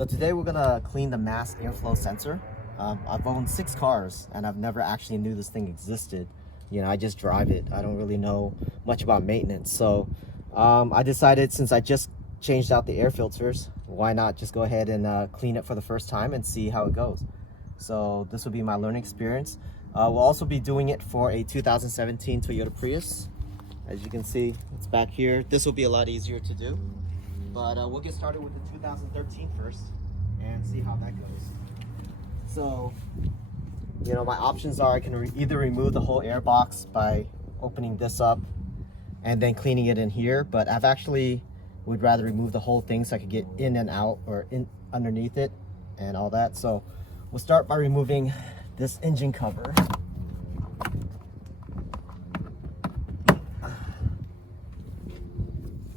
So today we're gonna clean the mass airflow sensor. I've owned 6 cars and I've never actually knew this thing existed. You know, I just drive it. I don't really know much about maintenance. So I decided, since I just changed out the air filters, why not just go ahead and clean it for the first time and see how it goes. So this will be my learning experience. We'll also be doing it for a 2017 Toyota Prius. As you can see, it's back here. This will be a lot easier to do. But we'll get started with the 2013 first and see how that goes. So, you know, my options are I can either remove the whole air box by opening this up and then cleaning it in here, but I've actually would rather remove the whole thing so I could get in and out, or in underneath it and all that. So we'll start by removing this engine cover.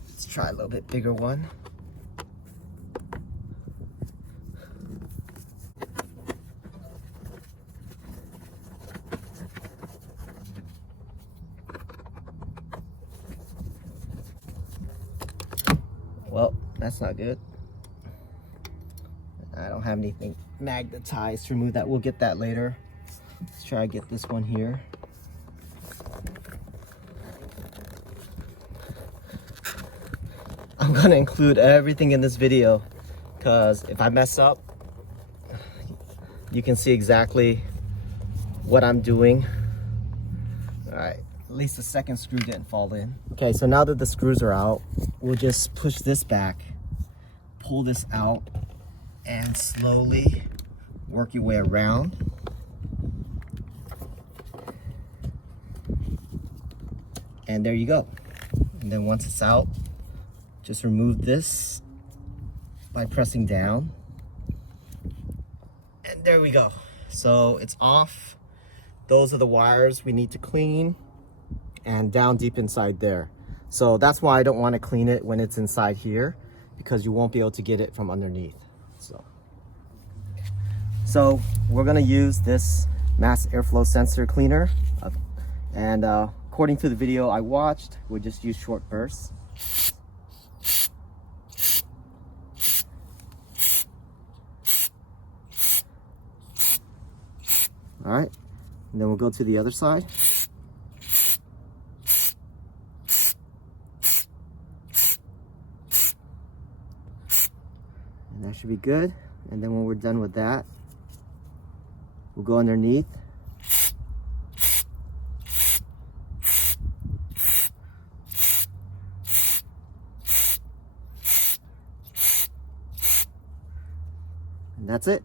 Let's try a little bit bigger one. Well, that's not good. I don't have anything magnetized to remove that. We'll get that later. Let's try to get this one here. I'm gonna include everything in this video because if I mess up, you can see exactly what I'm doing. All right, at least the second screw didn't fall in. Okay, so now that the screws are out, we'll just push this back, pull this out, and slowly work your way around. And there you go. And then once it's out, just remove this by pressing down. And there we go. So it's off. Those are the wires we need to clean, and down deep inside there. So that's why I don't want to clean it when it's inside here, because you won't be able to get it from underneath. So we're gonna use this mass airflow sensor cleaner. And according to the video I watched, we'll just use short bursts. All right, and then we'll go to the other side. And that should be good. And then when we're done with that, we'll go underneath. And that's it.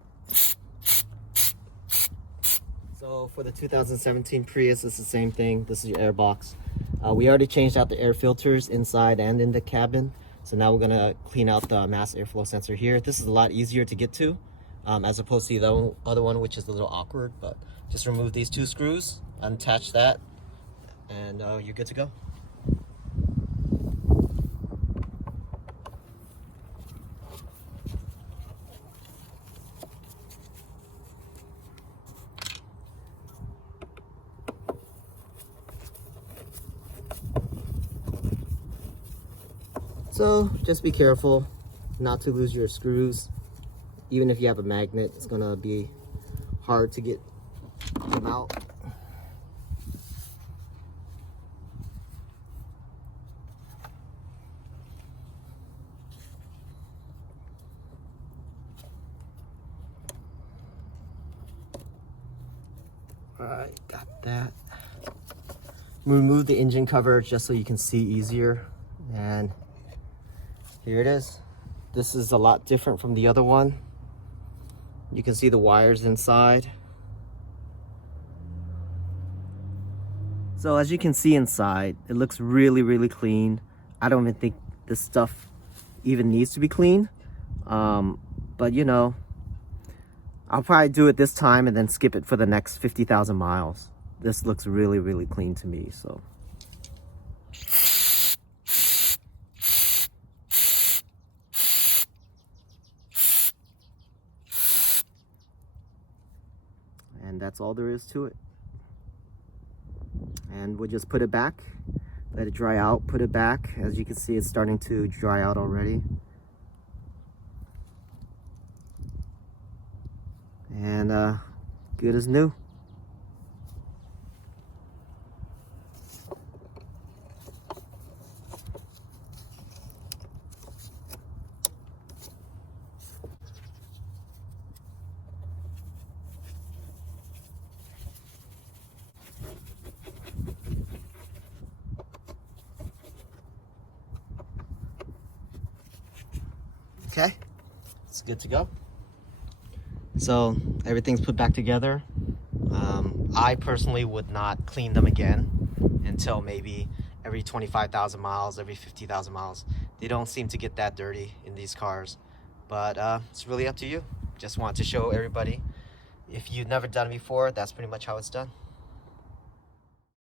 So for the 2017 Prius, it's the same thing. This is your air box. We already changed out the air filters inside and in the cabin. So now we're gonna clean out the mass airflow sensor here. This is a lot easier to get to as opposed to the other one, which is a little awkward. But just remove these 2 screws, unattach that, and you're good to go. So just be careful not to lose your screws. Even if you have a magnet, it's gonna be hard to get them out. All right, got that. Remove the engine cover just so you can see easier. And here it is. This is a lot different from the other one. You can see the wires inside. So as you can see inside, it looks really, really clean. I don't even think this stuff even needs to be clean. But you know, I'll probably do it this time and then skip it for the next 50,000 miles. This looks really, really clean to me, so. And that's all there is to it. And we'll just put it back, let it dry out, put it back. As you can see, it's starting to dry out already. and good as new. Okay, it's good to go. So everything's put back together. I personally would not clean them again until maybe every 25,000 miles, every 50,000 miles. They don't seem to get that dirty in these cars, but it's really up to you. Just want to show everybody. If you've never done it before, that's pretty much how it's done.